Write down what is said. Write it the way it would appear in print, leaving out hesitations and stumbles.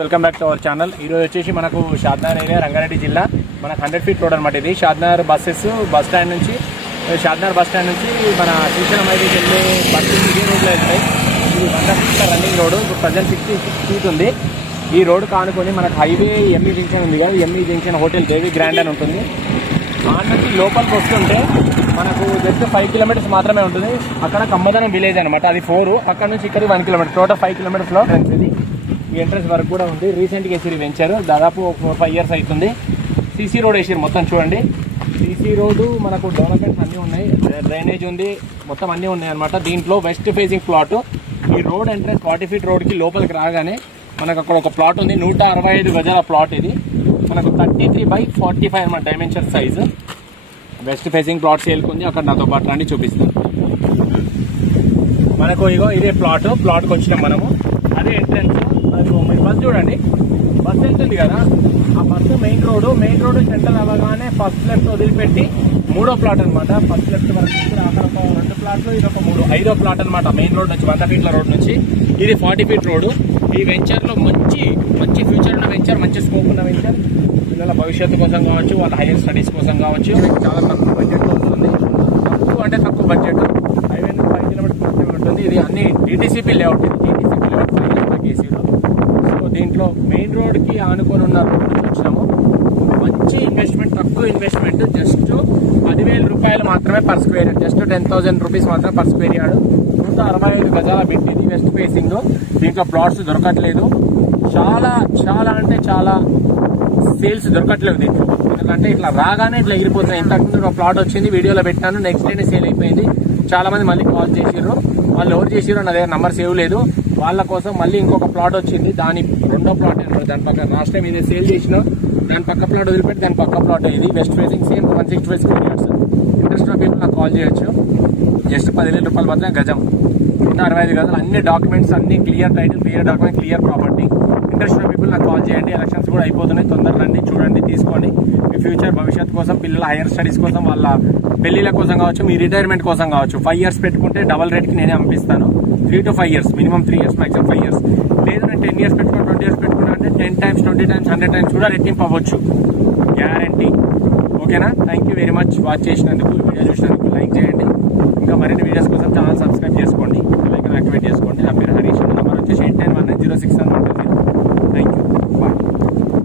Welcome back to our channel. ఈరోజు వచ్చేసి మనకు షాద్నగర్ ఏరియా, రంగారెడ్డి జిల్లా. మనకు 100 ఫీట్ రోడ్ అనమాట. ఇది షాద్నగర్ బస్ స్టాండ్ నుంచి మన శ్రీశైలం హైవేకి వెళ్ళే బస్సెస్ ఇదే రోడ్లో వెళ్తాయి. ఇది 100 ఫీట్ల రన్నింగ్ రోడ్. ప్రజెంట్ 66 ఫీట్ ఉంది. ఈ రోడ్ కానుకొని మనకు హైవే ఎంఈ జంక్షన్ ఉంది కదా, ఎంఈ జంక్షన్ హోటల్ దేవి గ్రాండ్ అని ఉంటుంది. ఆ నుంచి లోపలికి వస్తుంటే మనకు జస్ట్ 5 కిలోమీటర్స్ మాత్రమే ఉంటుంది. అక్కడ కమ్మదనం విలేజ్ అనమాట, అది 4. అక్కడ నుంచి ఇక్కడ 1 కిలోమీటర్, టోటల్ 5 కిలోమీటర్స్లో ఇది. ఈ ఎంట్రెన్స్ వర్క్ కూడా ఉంది. రీసెంట్గా వేసిరు వెంచారు, దాదాపు 4-5 ఇయర్స్ అవుతుంది. సీసీ రోడ్ వేసారు మొత్తం. చూడండి, సీసీ రోడ్డు మనకు డెవలప్మెంట్స్ అన్నీ ఉన్నాయి, డ్రైనేజ్ ఉంది, మొత్తం అన్నీ ఉన్నాయి అనమాట. దీంట్లో వెస్ట్ ఫేసింగ్ ప్లాట్. ఈ రోడ్ ఎంట్రెన్స్ 40 ఫీట్ రోడ్కి లోపలికి రాగానే మనకు అక్కడ ఒక ప్లాట్ ఉంది, 165 గజాల ప్లాట్. ఇది మనకు 33/45 అనమాట dimension size. West facing plot సేల్కుంది. అక్కడ నాతో పాటు రండి చూపిస్తాను. మనకు ఇదే ప్లాట్కి వచ్చినాం మనము. అదే ఎంట్రెన్స్. అది బస్ చూడండి, బస్ వెళ్తుంది కదా, ఆ బస్సు మెయిన్ రోడ్ సెంటర్ అవ్వగానే ఫస్ట్ లెఫ్ట్ వదిలిపెట్టి 3వ ప్లాట్ అనమాట. ఫస్ట్ లెఫ్ట్ వరకు అక్కడ ఒక 2 ప్లాట్లు, ఇది ఒక 3, 5వ ప్లాట్ అనమాట. మెయిన్ రోడ్ నుంచి 100 ఫీట్ల రోడ్ నుంచి ఇది 40 ఫీట్ రోడ్. ఈ వెంచర్లో మంచి ఫ్యూచర్ ఉన్న వెంచర్, మంచి స్కోప్ ఉన్న వెంచర్. పిల్లల భవిష్యత్తు కోసం కావచ్చు, వాళ్ళ హైయర్ స్టడీస్ కోసం కావచ్చు. చాలా తక్కువ బడ్జెట్ ఉంటుంది. తక్కువ బడ్జెట్. హైవే నుంచి 5 కిలోమీటర్స్ మాత్రమే ఉంటుంది. ఇది అన్ని డిటిసిపి లేఅవుట్. కేసీలో. సో దీంట్లో మెయిన్ రోడ్కి ఆనుకొని ఉన్న రోడ్ నుంచి వచ్చినాము. మంచి ఇన్వెస్ట్మెంట్, తక్కువ ఇన్వెస్ట్మెంట్, జస్ట్ 10,000 రూపాయలు మాత్రమే per square yard. Just 10,000 rupees మాత్రమే పర్ స్క్వేర్ యార్డ్. 165 గజాల బిట్. ఇది వెస్ట్ ఫేసింగ్. దీంట్లో ప్లాట్స్ దొరకట్లేదు. చాలా అంటే చాలా సేల్స్ దొరకట్లేదు దీంట్లో. ఎందుకంటే ఇట్లా రాగానే ఇట్లా ఎగిరిపోతున్నాయి. ఇంతకుముందు ఒక ప్లాట్ వచ్చింది, వీడియోలో పెట్టాను, నెక్స్ట్ డేనే సేల్ అయిపోయింది. చాలా మంది మళ్ళీ కాల్ చేసిర్రు. వాళ్ళు ఎవరు చేసిర్రు నా దగ్గర నంబర్ సేవ్ లేదు. వాళ్ళ కోసం మళ్ళీ ఇంకొక ప్లాట్ వచ్చింది, దాని 2వ ప్లాట్ అనమాట. దాని పక్క లాస్ట్ టైం ఇదే సేల్ చేసిన, దాని పక్క ప్లాట్ వదిలిపెట్టి దాని పక్క ప్లాట్ ఇది. West facing, same 165 square yards. Interest ఉన్న పీపుల్ నాకు కాల్ చేయొచ్చు. జస్ట్ 10,000 రూపాయలు మాత్రమే గజం. 165 గజాలు. అన్ని డాక్యుమెంట్స్, అన్ని clear title, clear document, clear property. Interest ఉన్న పీపుల్ నాకు కాల్ చేయండి. ఎలక్షన్స్ కూడా అయిపోతున్నాయి, తొందరగా రండి, చూడండి, తీసుకోండి. మీ ఫ్యూచర్ భవిష్యత్తు కోసం, పిల్లల హైయర్ స్టడీస్ కోసం, వాళ్ళ పెళ్లిల కోసం కావచ్చు, మీ రిటైర్మెంట్ కోసం కావచ్చు. 5 ఇయర్స్ పెట్టుకుంటే డబల్ రేట్కి నేనే పంపిస్తాను. 3 to 5 years, minimum 3 years, maximum 5 years. లేదు నేను 10 ఇయర్స్ పెట్టుకుని, 20 ఇయర్స్ పెట్టుకున్నా అంటే 10 times, 20 times, 100 times కూడా రెట్టింపు అవ్వచ్చు, గ్యారంటీ. ఓకేనా? Thank you very much watch చేసినందుకు, వీడియో చూసినందుకు. లైక్ చేయండి. ఇంకా మరిన్ని వీడియోస్ కోసం ఛానల్ సబ్స్క్రైబ్ చేసుకోండి, లైక్ యాక్టివేట్ చేసుకోండి. నా పేరు హరీష్, నెంబర్ వచ్చేసి 8919067 ఉంటుంది. Thank you, bye.